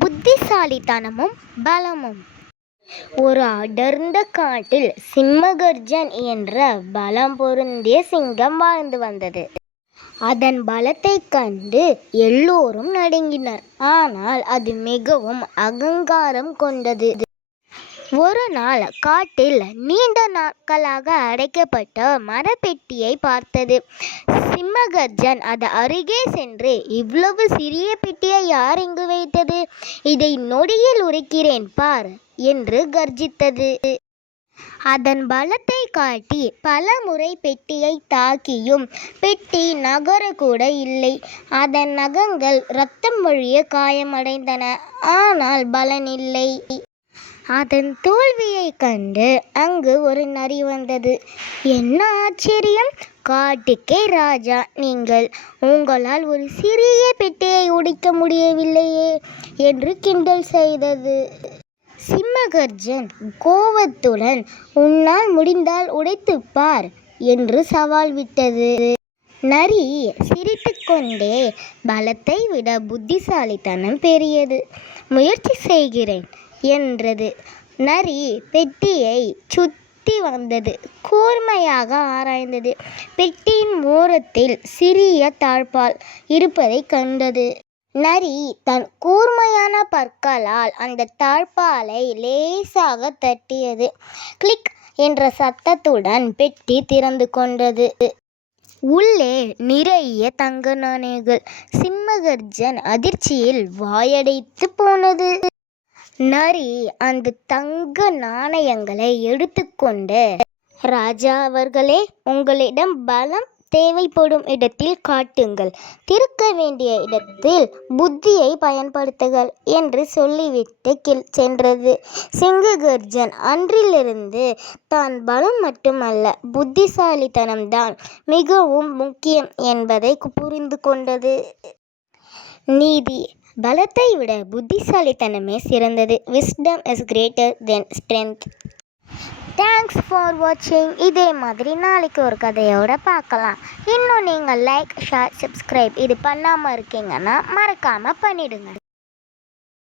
புத்திசாலித்தனமும் பலமும். ஒரு அடர்ந்த காட்டில் சிம்மகர்ஜன் என்ற பலம் பொருந்திய சிங்கம் வாழ்ந்து வந்தது. அதன் பலத்தைக் கண்டு எல்லோரும் நடுங்கினர். ஆனால் அது மிகவும் அகங்காரம் கொண்டது. ஒரு நாள் காட்டில் நீண்ட நாட்களாக அடைக்கப்பட்ட மரப்பெட்டியை பார்த்தது. சிம்மகர்ஜன் அது அருகே சென்று இவ்வளவு சிறிய பெட்டியை யார் இங்கு வைத்தது? இதை நொடியில் உரைக்கிறேன் பார் என்று கர்ஜித்தது. அதன் பலத்தை காட்டி பல முறை பெட்டியை தாக்கியும் பெட்டி நகரக்கூட இல்லை. அதன் நகங்கள் இரத்தம் வழிய காயமடைந்தன. ஆனால் பலனில்லை அதன் தோல்வியைக் கண்டு அங்கு ஒரு நரி வந்தது. என்ன ஆச்சரியம்? காட்டுக்கே ராஜா நீங்கள் உங்களால் ஒரு சிறிய பெட்டியை உடைக்க முடியவில்லையே என்று கிண்டல் செய்தது. சிம்மகர்ஜன் கோவத்துடன் உன்னால் முடிந்தால் உடைத்துப் பார் என்று சவால் விட்டது. நரி சிரித்துக்கொண்டே பலத்தை விட புத்திசாலித்தனம் பெரியது. முயற்சி செய்கிறேன். என்றது. நரி பெட்டியை சுற்றி வந்தது. கூர்மையாக ஆராய்ந்தது. பெட்டியின் ஓரத்தில் சிறிய தாழ்பால் இருப்பதைக் கண்டது. நரி தன் கூர்மையான பற்களால் அந்த தாழ்ப்பாலை லேசாக தட்டியது. கிளிக் என்ற சத்தத்துடன் பெட்டி திறந்து கொண்டது. உள்ளே நிறைய தங்க நாணயங்கள். சிம்மகர்ஜன் அதிர்ச்சியில் வாயடைத்து போனது. நரி அந்த தங்க நாணயங்களை எடுத்துக்கொண்டு ராஜா அவர்களே உங்களிடம் பலம் தேவைப்படும் இடத்தில் காட்டுங்கள். திறக்க வேண்டிய இடத்தில் புத்தியை பயன்படுத்துங்கள் என்று சொல்லிவிட்டு கில் சென்றது. சிங்ககர்ஜன் அன்றிலிருந்து தான் பலம் மட்டுமல்ல புத்திசாலித்தனம்தான் மிகவும் முக்கியம் என்பதை புரிந்து கொண்டது. நீதி பலத்தை விட புத்திசாலித்தனமே சிறந்தது. Wisdom is greater than strength thanks for வாட்சிங் இதே மாதிரி நாளைக்கு ஒரு கதையோட பார்க்கலாம். இன்னும் நீங்கள் லைக் ஷேர் சப்ஸ்கிரைப் இது பண்ணாமல் இருக்கீங்கன்னா மறக்காமல் பண்ணிடுங்க.